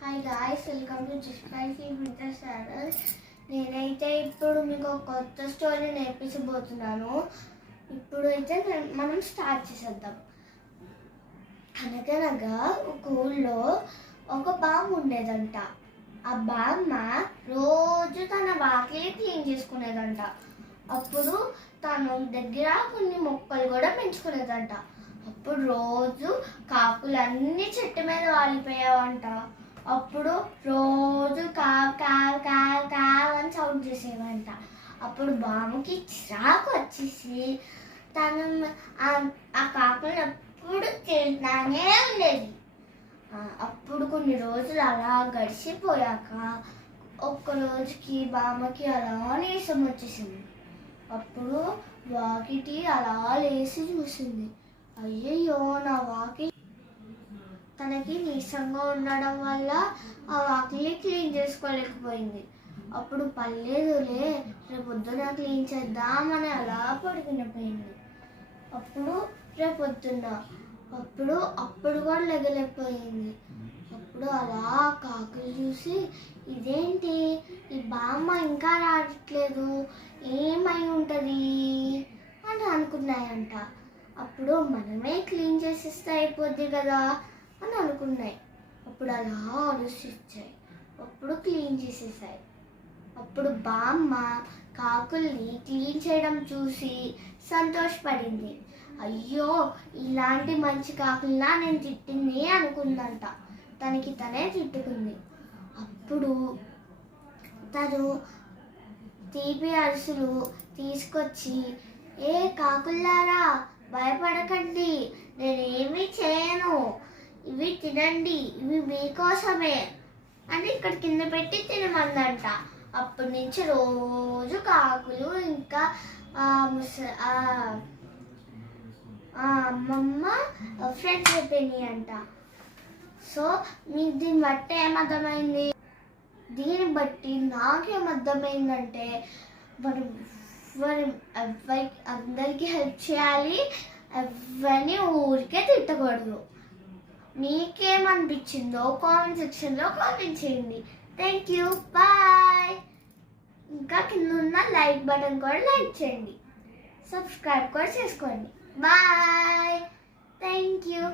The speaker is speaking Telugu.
హాయ్ గాయ్స్, వెల్కమ్ టు జస్పైసీ వింటర్ ఛానల్. నేనైతే ఇప్పుడు మీకు ఒక కొత్త స్టోరీ నేర్పించబోతున్నాను. ఇప్పుడైతే మనం స్టార్ట్ చేసేద్దాం. అనగనగా ఒక ఊళ్ళో ఒక బామ్మ ఉండేదంట. ఆ బామ్మ రోజు తన వాకిలి క్లీన్ చేసుకునేదంట. అప్పుడు తను దగ్గర కొన్ని మొక్కలు కూడా పెంచుకునేదంట. అప్పుడు రోజు కాకులన్నీ చెట్టు మీద వాలిపోయావంట. అప్పుడు రోజు కావ్ కావ్ కావ్ కావ్ అని సౌండ్ చేసేవంట. అప్పుడు బామ్మకి చిరాకు వచ్చేసి తను ఆ కాకులు ఎప్పుడు తింటానే ఉండేది. అప్పుడు కొన్ని రోజులు అలా గడిచిపోయాక ఒక్క రోజుకి బామ్మకి అలా నీరసం వచ్చేసింది. అప్పుడు వాకిటి అలా లేచి చూసింది. అయ్యయ్యో, నా వాకిటి తనకి నీరసంగా ఉండడం వల్ల ఆ వాకిలి క్లీన్ చేసుకోలేకపోయింది. అప్పుడు పర్లేదులే, రేపొద్దున క్లీన్ చేద్దామని అలా పడుకునిపోయింది. అప్పుడు రేపొద్దున అప్పుడు కూడా లెగలేకపోయింది. అప్పుడు అలా కాకులు చూసి, ఇదేంటి ఈ బామ్మ ఇంకా రావట్లేదు, ఏమై ఉంటుంది అని అనుకున్నాయంట. అప్పుడు మనమే క్లీన్ చేసేస్తే అయిపోద్ది కదా అని అనుకున్నాయి. అప్పుడు అలా ఆలోచించాయి. అప్పుడు క్లీన్ చేసేసాయి. అప్పుడు బామ్మ కాకుల్ని క్లీన్ చేయడం చూసి సంతోషపడింది. అయ్యో, ఇలాంటి మంచి కాకుల్లా నేను తిట్టింది అనుకుందంట. తనకి తనే తిట్టుకుంది. అప్పుడు తను తీపి అరుసులు తీసుకొచ్చి, ఏ కాకుల్లారా, భయపడకండి, నేనేమీ చేయను, ఇవి తినండి, ఇవి మీకోసమే అని ఇక్కడ కింద పెట్టి తినమందంట. అప్పటి నుంచి రోజు కాకులు ఇంకా అమ్మమ్మ ఫ్రెండ్స్ అయిపోయినాయి అంట. సో మీకు దీన్ని బట్టి ఏమర్థమైంది? దీన్ని బట్టి నాకేమర్థమైందంటే మనం అందరికీ హెల్ప్ చేయాలి, ఎవరిని ఊరికే తిట్టకూడదు. మీకేమనిపించిందో కామెంట్ సెక్షన్లో కామెంట్ చేయండి. Thank you, bye. ఇంకా కింద ఉన్న లైక్ బటన్ కూడా లైక్ చేయండి, సబ్స్క్రైబ్ కూడా చేసుకోండి. Bye, thank you.